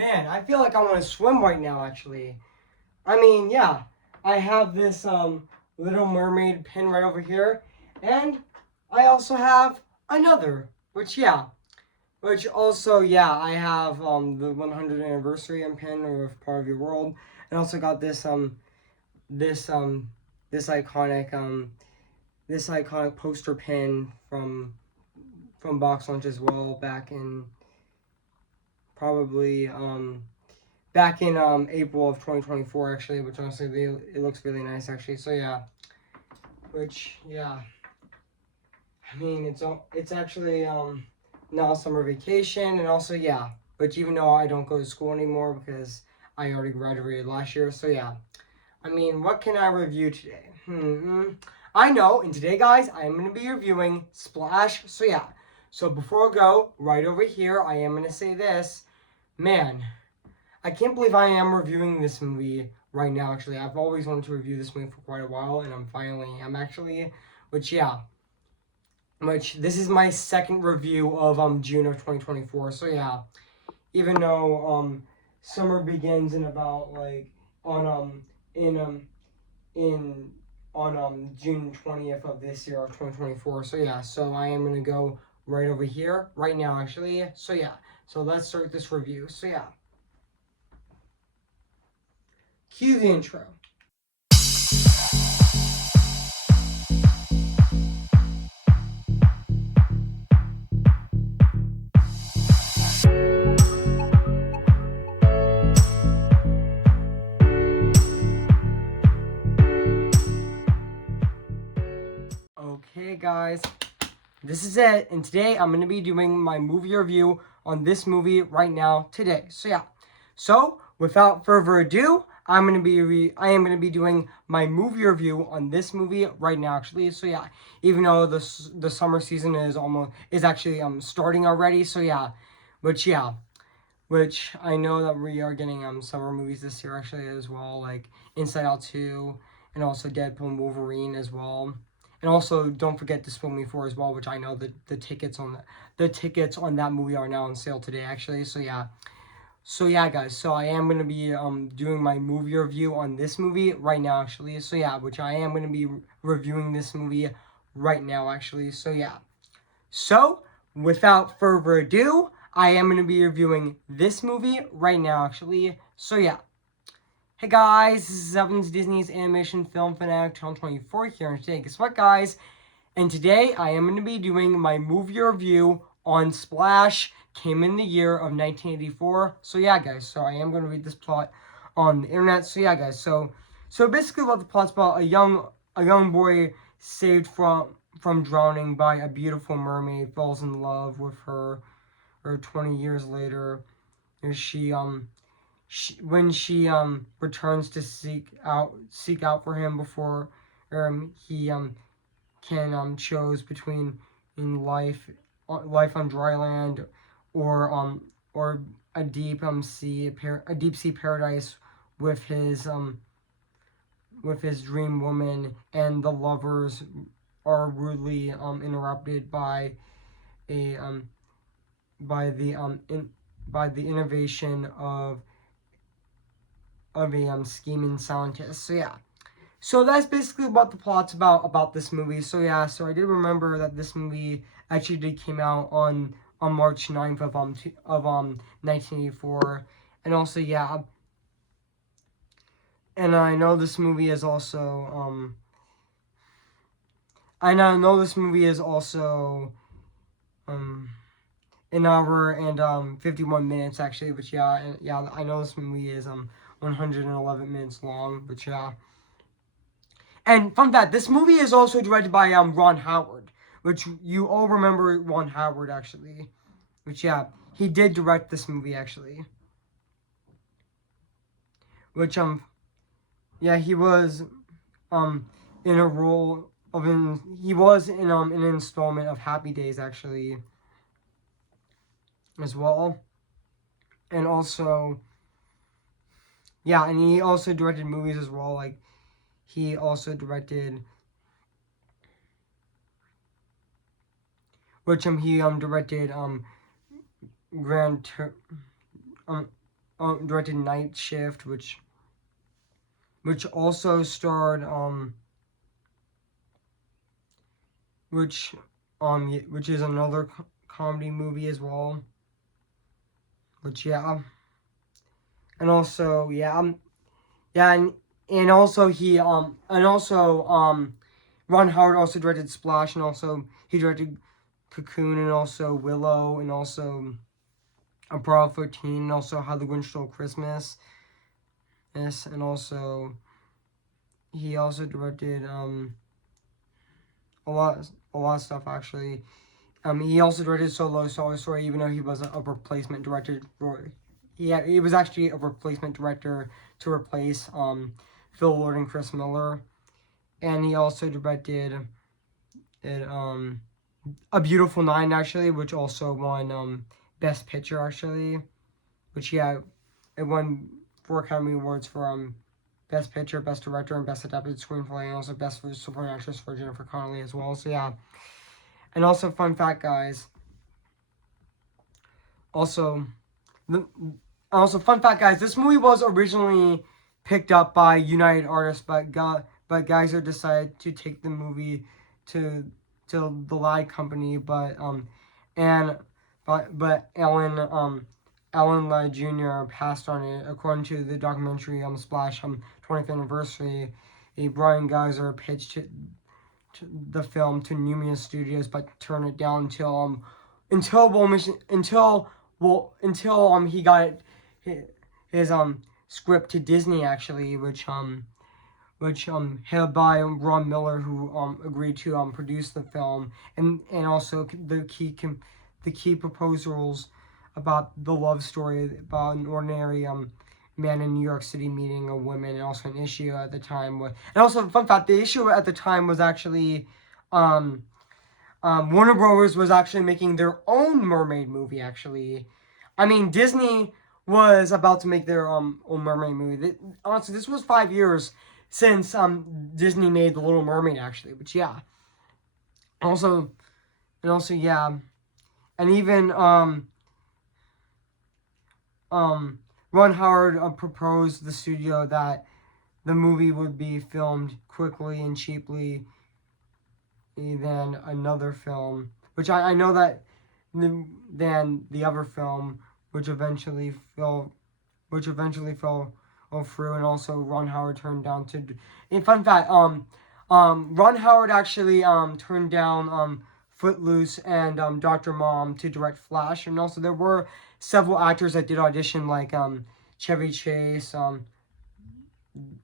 Man, I feel like I want to swim right now, actually. I mean, yeah, I have this Little Mermaid pin right over here, and I also have another, which also, yeah, I have the 100th anniversary pin with Part of Your World, and also got this this iconic this iconic poster pin from Box Lunch as well probably back in April of 2024 actually, which honestly it looks really nice actually. So yeah, which yeah, I mean it's actually now summer vacation and also yeah, but even though I don't go to school anymore because I already graduated last year, so yeah. I mean, what can I review today? I know, and today, guys, I'm going to be reviewing Splash. So, yeah. So, before I go, right over here, I am going to say this. Man, I can't believe I am reviewing this movie right now, actually. I've always wanted to review this movie for quite a while, and I'm actually, which, yeah. Which, this is my second review of June of 2024. So, yeah. Even though summer begins in about, like, on, in, in on June 20th of this year of 2024. So yeah, so I am gonna go right over here right now actually. So yeah, so let's start this review. So yeah, cue the intro. Okay guys, this is it, and today I'm gonna be doing my movie review on this movie right now today. So yeah, so without further ado, I am gonna be doing my movie review on this movie right now actually. So yeah, even though the summer season is actually starting already. So yeah, which yeah, which I know that we are getting summer movies this year actually as well, like Inside Out 2 and also Deadpool and Wolverine as well. And also don't forget Despicable Me 4 as well, which I know that the tickets on that movie are now on sale today actually. So yeah. So yeah guys, so I am gonna be doing my movie review on this movie right now actually. So yeah, which I am gonna be reviewing this movie right now actually. So yeah. So, without further ado, I am going to be reviewing this movie right now, actually. So, yeah. Hey guys, this is Evans, Disney's Animation Film Fanatic 2024 here, and today, guess what, guys? And today, I am going to be doing my movie review on Splash, came in the year of 1984. So, yeah, guys, so I am going to read this plot on the internet. So, yeah, guys, so basically what the plot's about, a young boy saved from drowning by a beautiful mermaid, falls in love with her, or 20 years later, she when she returns to seek out for him before he can choose between in life on dry land or a deep sea paradise with his dream woman, and the lovers are rudely interrupted a by the by the innovation of a scheming scientist. So yeah. So that's basically what the plot's about this movie. So yeah, so I did remember that this movie actually did came out on March 9th of 1984. And also yeah, and I know this movie is also I know this movie is also an hour and 51 minutes actually, but yeah, I know this movie is 111 minutes long, but yeah. And fun fact, this movie is also directed by Ron Howard, which you all remember Ron Howard actually, which yeah, he did direct this movie actually, which yeah, he was in a role of he was in an installment of Happy Days actually as well, and also yeah, and he also directed movies as well, like he also directed which he directed Grand Tur- um directed Night Shift, which also starred which is another comedy movie as well. Which and also and also Ron Howard also directed Splash, and also he directed Cocoon, and also Willow, and also Apollo 13, and also How the Grinch Stole Christmas. Yes, and also he also directed a lot of stuff actually. He also directed Solo Story, even though he was a replacement director for. He was actually a replacement director to replace Phil Lord and Chris Miller, and he also directed A Beautiful Nine actually, which also won Best Picture actually, which it won 4 Academy Awards for Best Picture, Best Director, and Best Adapted Screenplay, and also Best Supporting Actress for Jennifer Connelly as well. So yeah, and also fun fact, guys. Also, fun fact, guys. This movie was originally picked up by United Artists, but Geiser decided to take the movie to the Light Company, but Alan Ladd Jr. passed on it. According to the documentary Splash 20th Anniversary, Brian Geiser pitched the film to Numius Studios, but turned it down until he got his script to Disney actually, which headed by Ron Miller, who agreed to produce the film, and also the key proposals about the love story about an ordinary man in New York City meeting a woman, and also an issue at the time was, and also fun fact, the issue at the time was actually Warner Brothers was actually making their own mermaid movie actually. I mean, Disney was about to make their own mermaid movie. Honestly, this was 5 years since Disney made The Little Mermaid actually, which yeah. Also yeah. And even Ron Howard proposed the studio that the movie would be filmed quickly and cheaply than another film, which I know that than the other film, which eventually fell through, and also Ron Howard turned down to. In fun fact, Ron Howard actually turned down Footloose and Dr. Mom to direct Flash, and also there were several actors that did audition, like Chevy Chase,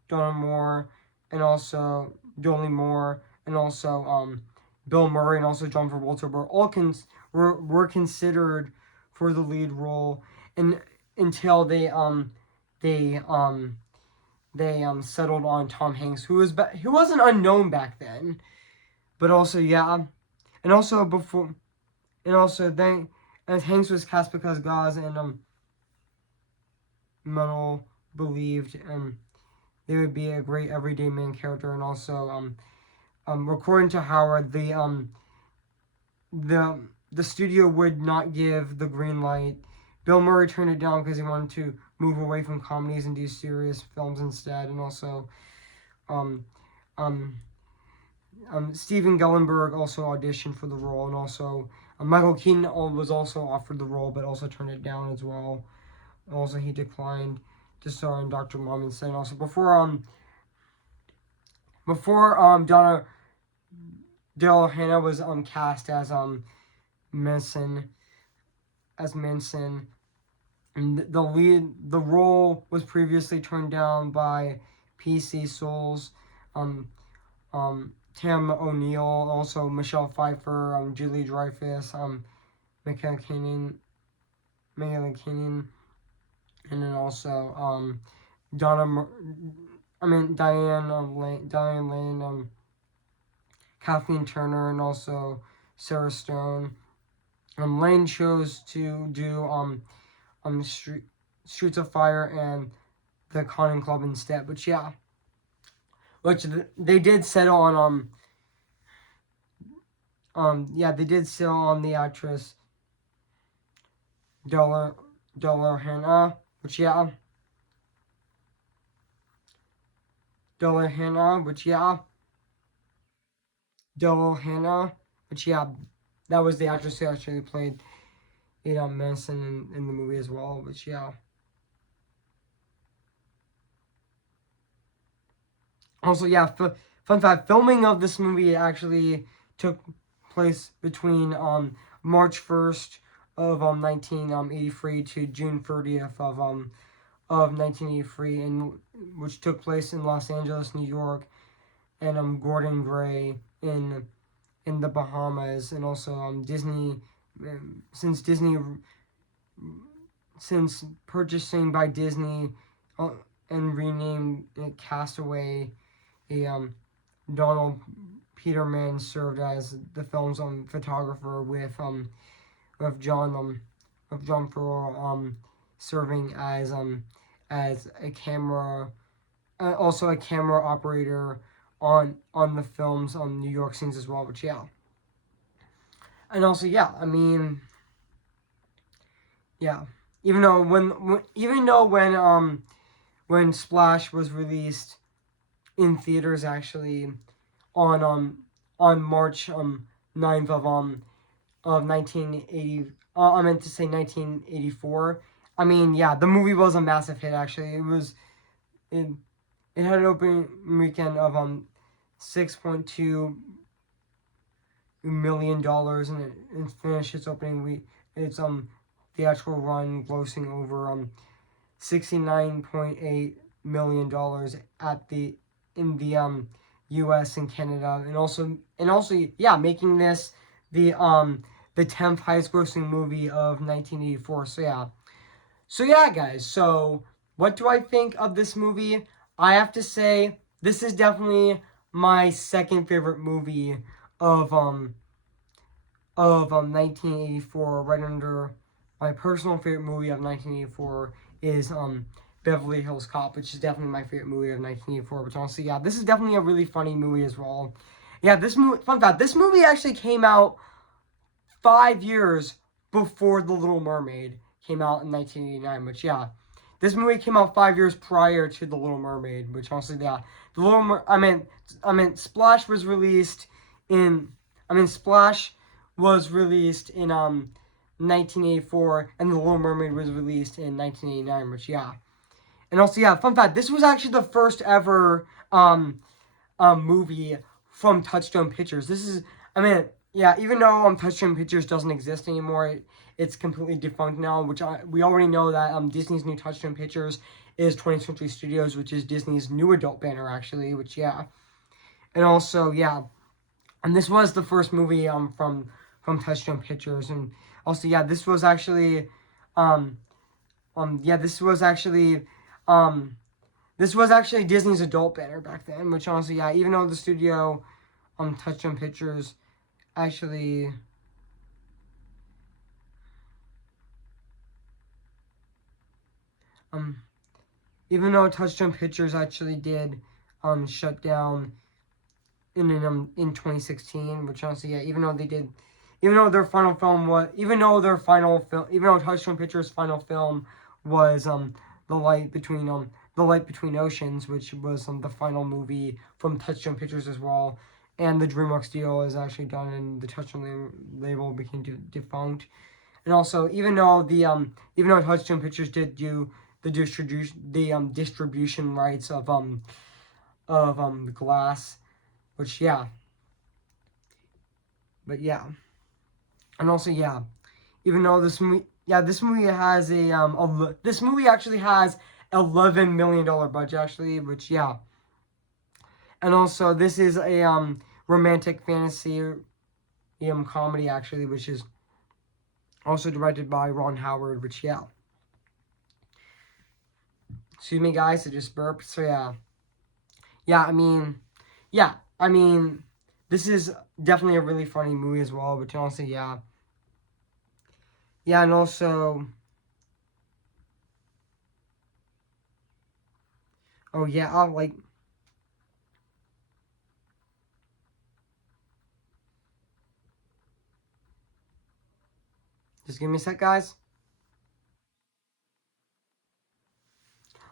Donna Moore, and also Dolly Moore, and also Bill Murray, and also John Travolta were considered for the lead role, and until they settled on Tom Hanks, who wasn't unknown back then, but also and also then as Hanks was cast because Gaz and Mennel believed they would be a great everyday man character, and also according to Howard, the studio would not give the green light. Bill Murray turned it down because he wanted to move away from comedies and do serious films instead, and also Steven Gellenberg also auditioned for the role, and also Michael Keaton was also offered the role, but also turned it down as well. Also, he declined to star in Dr. Mom instead. And also before Donna Daryl Hannah was cast as Manson, and the role was previously turned down by PC Souls, Tim O'Neill, also Michelle Pfeiffer, Julie Dreyfus, Michaela Keaton, and then also Diane Lane, Kathleen Turner, and also Sarah Stone. Lane chose to do Streets of Fire and The Conning Club instead, which they did settle on they did settle on the actress Daryl Hannah, which yeah, Delahana, which yeah, Delahana, which yeah, that was the actress who actually played Madison in the movie as well, which yeah. Also, yeah, fun fact: filming of this movie actually took place between March 1st of 1983 to June 30th of 1983, and which took place in Los Angeles, New York, and Gordon Gray in the Bahamas, and also Disney, since Disney since purchasing by Disney uh, and renamed it Castaway, a Donald Peterman served as the film's photographer with John Farrell serving as a camera also a camera operator on the film's New York scenes as well. Which yeah, and also yeah, I mean yeah, even though when Splash was released in theaters actually on March 9th of 1980. I meant to say 1984. I mean, yeah, the movie was a massive hit. Actually, it it had an opening weekend of $6.2 million, and it finished its opening week. Its theatrical run grossing over $69.8 million at the in the U.S. and Canada, and also yeah, making this the 10th highest grossing movie of 1984. So yeah, guys. So what do I think of this movie? I have to say this is definitely my second favorite movie of 1984, right under my personal favorite movie of 1984 is Beverly Hills Cop, which is definitely my favorite movie of 1984. But honestly, yeah, this is definitely a really funny movie as well. Yeah, this movie. Fun fact: this movie actually came out 5 years before The Little Mermaid came out in 1989. Which yeah, this movie came out 5 years prior to The Little Mermaid. Which honestly, yeah, the Little Mer- I mean, Splash was released in. Splash was released in 1984, and The Little Mermaid was released in 1989. Which yeah, and also yeah, fun fact: this was actually the first ever movie from Touchstone Pictures. This is, yeah, even though Touchstone Pictures doesn't exist anymore, it's completely defunct now. We already know that Disney's new Touchstone Pictures is 20th Century Studios, which is Disney's new adult banner actually. Which yeah, and also yeah, and this was the first movie from Touchstone Pictures, and also yeah, um yeah, this was actually Disney's adult banner back then. Which honestly yeah, even though the studio Touchstone Pictures actually um even though Touchstone Pictures actually did shut down in 2016, which honestly yeah, even though their final film was even though Touchstone Pictures' final film was the light between oceans, which was the final movie from Touchstone Pictures as well, and the DreamWorks deal is actually done, and the Touchstone label became defunct. And also, even though Touchstone Pictures did do the distribution rights of Glass, which yeah, but yeah, and also yeah, even though this movie has this movie actually has $11 million budget actually, which yeah, and also this is a romantic fantasy comedy actually, which is also directed by Ron Howard, which yeah. Excuse me, guys, I just burped. So yeah, yeah. Yeah. This is definitely a really funny movie as well. But honestly, yeah, yeah, and also, oh yeah, I'll like. Just give me a sec, guys.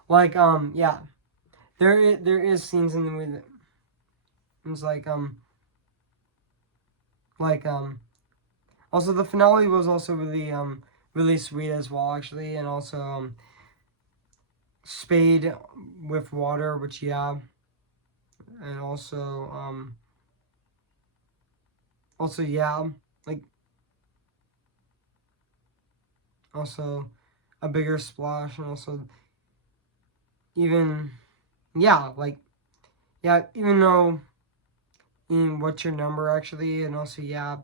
like yeah, there is scenes in the movie that it's like also the finale was also really really sweet as well actually, and also spade with water, which yeah, and also yeah, like also a bigger splash, and also even yeah, like yeah, even though in what's your number actually, and also yeah,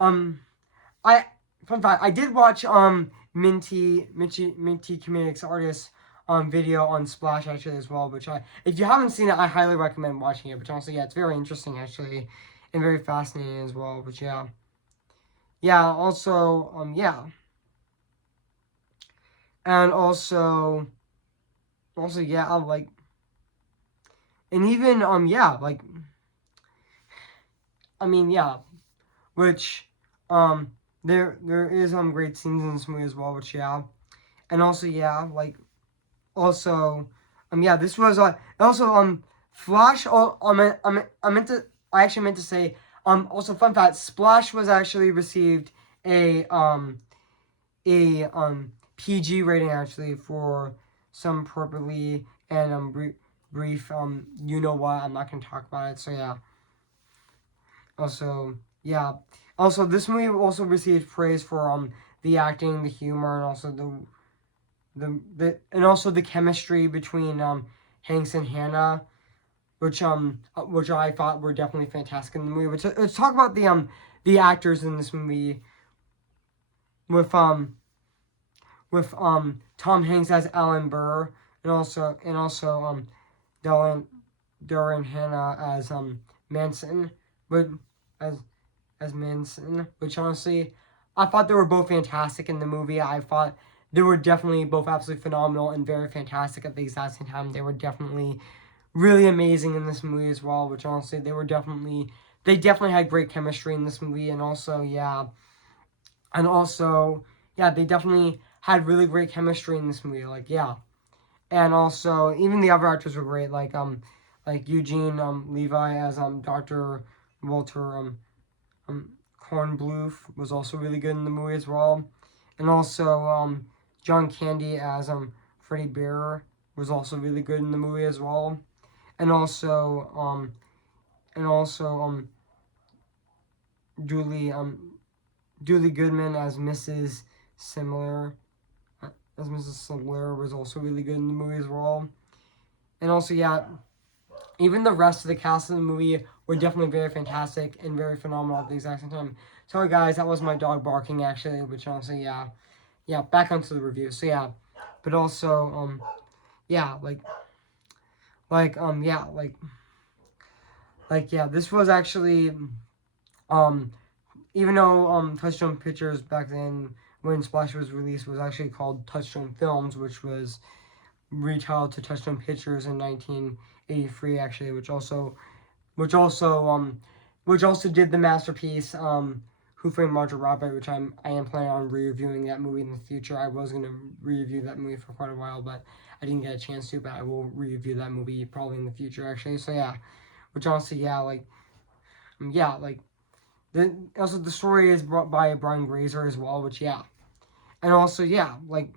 um I fun fact, I did watch Minty Comedics artist video on Splash actually as well, which I, if you haven't seen it, I highly recommend watching it. But also yeah, it's very interesting actually, and very fascinating as well. But yeah, yeah, also yeah, and also yeah, like, and even yeah, like, I mean yeah, which there is great scenes in this movie as well, which yeah, and also yeah, like, also yeah, this was also Flash. Oh, I actually meant to say also fun fact, Splash was actually received a PG rating actually for some purportedly, and brief you know what, I'm not gonna talk about it, so yeah. Also yeah, also this movie also received praise for the acting, the humor, and also and also the chemistry between Hanks and Hannah, which I thought were definitely fantastic in the movie. But let's talk about the actors in this movie with Tom Hanks as Alan Burr, and also Dylan Darren Hannah as Manson, but as Manson, which honestly, I thought they were both fantastic in the movie. I thought they were definitely both absolutely phenomenal and very fantastic at the exact same time. They were definitely really amazing in this movie as well, which honestly, they definitely had great chemistry in this movie, and also, yeah, they definitely had really great chemistry in this movie, like, yeah. And also, even the other actors were great, like Eugene Levi as Dr. Walter um, Kornbluth was also really good in the movie as well, and also John Candy as Freddie Bearer was also really good in the movie as well, and also Julie Julie Goodman as Similar Mrs. Similar was also really good in the movie as well, and also yeah, even the rest of the cast of the movie were definitely very fantastic and very phenomenal at the exact same time. Sorry guys, that was my dog barking actually, which honestly yeah, back onto the review. So yeah, but also yeah, yeah, yeah, this was actually um even though Touchstone Pictures back then when Splash was released was actually called Touchstone Films, which was retitled to Touchstone Pictures in 1983 actually, which also which also did the masterpiece Who Framed Roger Rabbit, which I am planning on reviewing that movie in the future. I was gonna review that movie for quite a while, but I didn't get a chance to. But I will review that movie probably in the future, actually. So yeah, which honestly, yeah, like also the story is brought by Brian Grazer as well, which yeah, and also yeah, like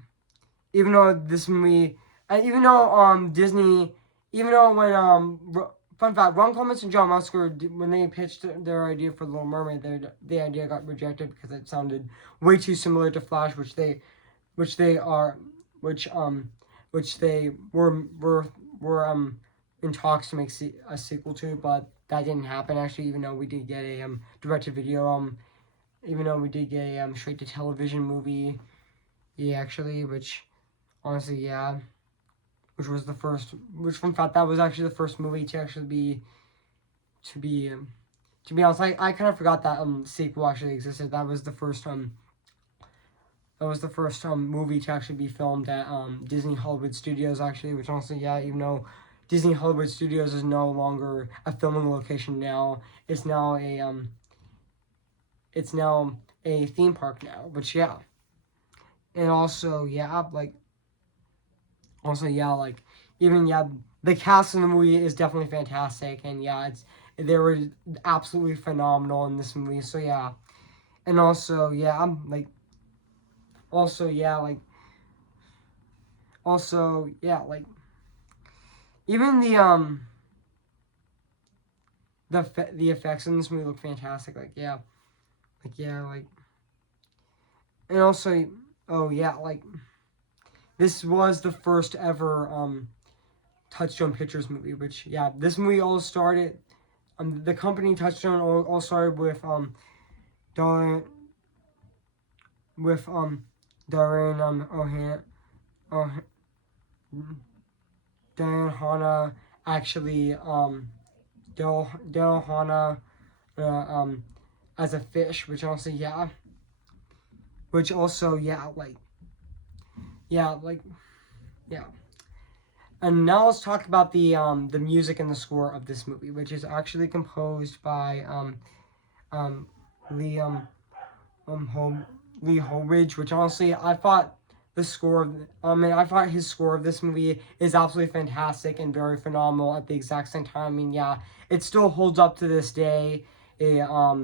even though this movie, even though Disney, even though when fun fact, Ron Clements and John Musker, when they pitched their idea for Little Mermaid, the idea got rejected because it sounded way too similar to Flash, which they are, which which they were in talks to make a sequel to, but that didn't happen actually. Even though we did get a directed video even though we did get a straight to television movie, yeah, actually, which honestly, yeah, which was the first, which in fact that was actually the first movie to actually to be to be honest, I kind of forgot that sequel actually existed. That was the first movie to actually be filmed at Disney Hollywood Studios actually, which honestly, yeah, even though Disney Hollywood Studios is no longer a filming location now, it's now a theme park now, which yeah, and also yeah, like Also, yeah, like even yeah, the cast in the movie is definitely fantastic, and yeah, they were absolutely phenomenal in this movie. So yeah, and also yeah, I'm like also yeah, like also yeah, like even the effects in this movie look fantastic. Like yeah, like and also oh yeah, like this was the first ever Touchstone Pictures movie, which yeah, this movie all started. The company Touchstone all started with Darren with Darren oh, Darren Hana actually Daryl Hana as a fish, which also yeah like yeah. And now let's talk about the music and the score of this movie, which is actually composed by um Liam Home Lee Holbridge, which honestly I thought the score of and I thought his score of this movie is absolutely fantastic and very phenomenal at the exact same time. I mean, yeah, it still holds up to this day. It, I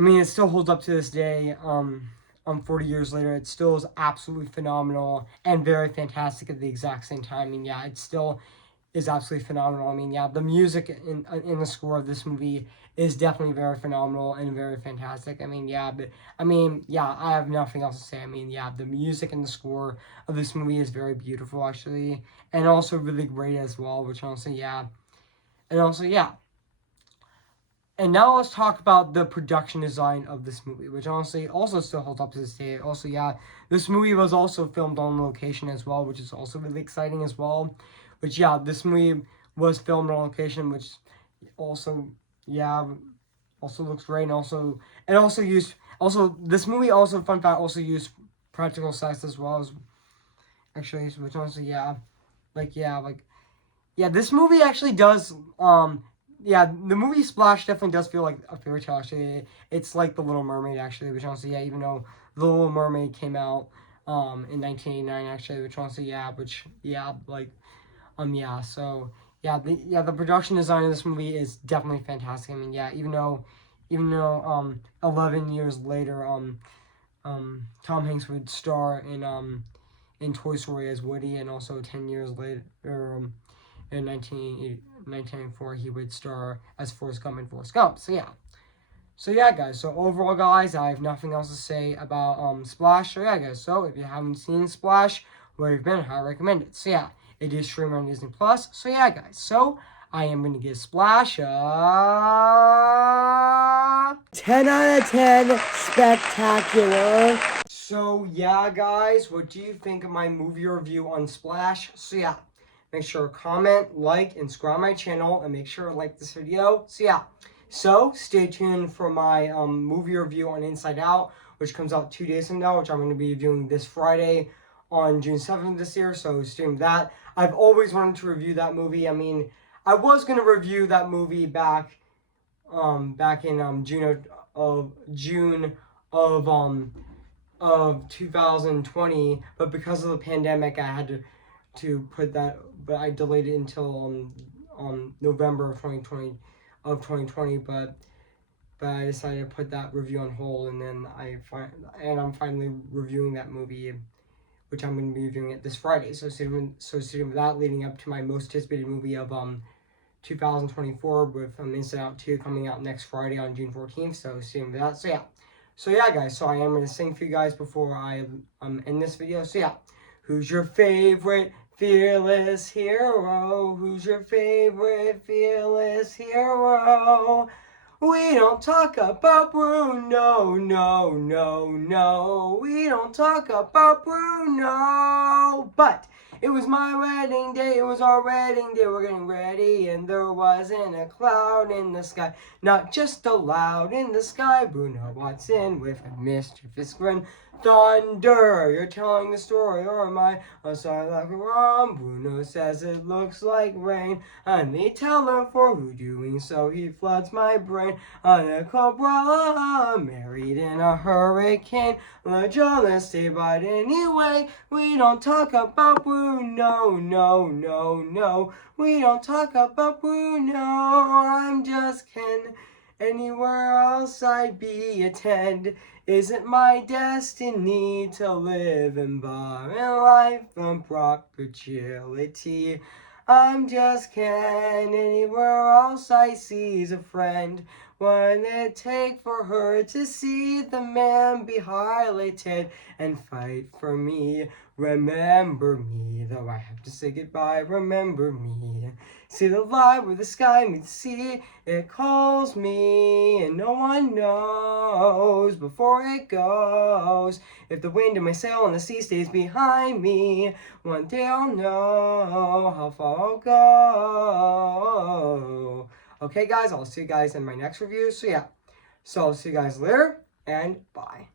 mean, it still holds up to this day. 40 years later, it still is absolutely phenomenal and very fantastic at the exact same time. I mean, yeah, it still is absolutely phenomenal. I mean, yeah, the music in the score of this movie is definitely very phenomenal and very fantastic. I mean, yeah, but I mean, yeah, I have nothing else to say. I mean, yeah, the music and the score of this movie is very beautiful, actually, and also really great as well. Which also, yeah, and also, yeah. And now let's talk about the production design of this movie, which honestly also still holds up to this day. Also, yeah, this movie was also filmed on location as well, which is also really exciting as well. Which, yeah, this movie was filmed on location, which also, yeah, also looks great. And also, it also used, also, this movie also, fun fact, also used practical sets as well as, actually, which also, yeah, like, yeah, this movie actually does. Yeah, the movie Splash definitely does feel like a fairy tale. Actually, it's like The Little Mermaid. Actually, which honestly, yeah, even though The Little Mermaid came out in 1989, actually, which honestly, yeah, which yeah, like yeah, so yeah, the production design of this movie is definitely fantastic. I mean, yeah, even though 11 years later Tom Hanks would star in Toy Story as Woody, and also 10 years later in 1994 he would star as Forrest Gump in Forrest Gump. So yeah, guys. So overall, guys, I have nothing else to say about Splash. So yeah, guys. So if you haven't seen Splash, where you've been, I recommend it. So yeah, it is streaming on Disney Plus. So yeah, guys. So I am gonna give Splash a 10 out of 10 spectacular. So yeah, guys, what do you think of my movie review on Splash? So yeah, make sure to comment, like, and subscribe my channel, and make sure to like this video. So yeah, so stay tuned for my movie review on Inside Out, which comes out 2 days from now, which I'm going to be doing this Friday on June 7th this year. So stay tuned for that. I've always wanted to review that movie. I mean, I was going to review that movie back in June of 2020, but because of the pandemic, I had to put that, but I delayed it until November of 2020, but I decided to put that review on hold, and then I'm finally reviewing that movie, which I'm going to be reviewing it this Friday. So soon with that, leading up to my most anticipated movie of 2024 with Inside Out 2 coming out next Friday on June 14th. So soon with that. So yeah, guys. So I am gonna sing for you guys before I end this video. So yeah, who's your favorite fearless hero? Who's your favorite fearless hero? We don't talk about Bruno, no, no, no. We don't talk about Bruno. But it was my wedding day, it was our wedding day. We're getting ready, and there wasn't a cloud in the sky. Not just a loud in the sky. Bruno walks in with a mischievous grin. Thunder, you're telling the story, or am I a song like a rum? Bruno says it looks like rain, and they tell him for who doing so he floods my brain. On a cobra, married in a hurricane. La Jonas stay, but anyway, we don't talk about Bruno, no, no, no. We don't talk about Bruno, I'm just Ken. Anywhere else I'd be attend. Isn't my destiny to live in barren life from perpetuity? I'm just Ken. Anywhere else I see's a friend. What'd it take for her to see the man be highlighted and fight for me? Remember me, though I have to say goodbye. Remember me. See the light where the sky meets the sea. It calls me, and no one knows before it goes. If the wind in my sail and the sea stays behind me, one day I'll know how far I'll go. Okay, guys, I'll see you guys in my next review. So, yeah. So, I'll see you guys later, and bye.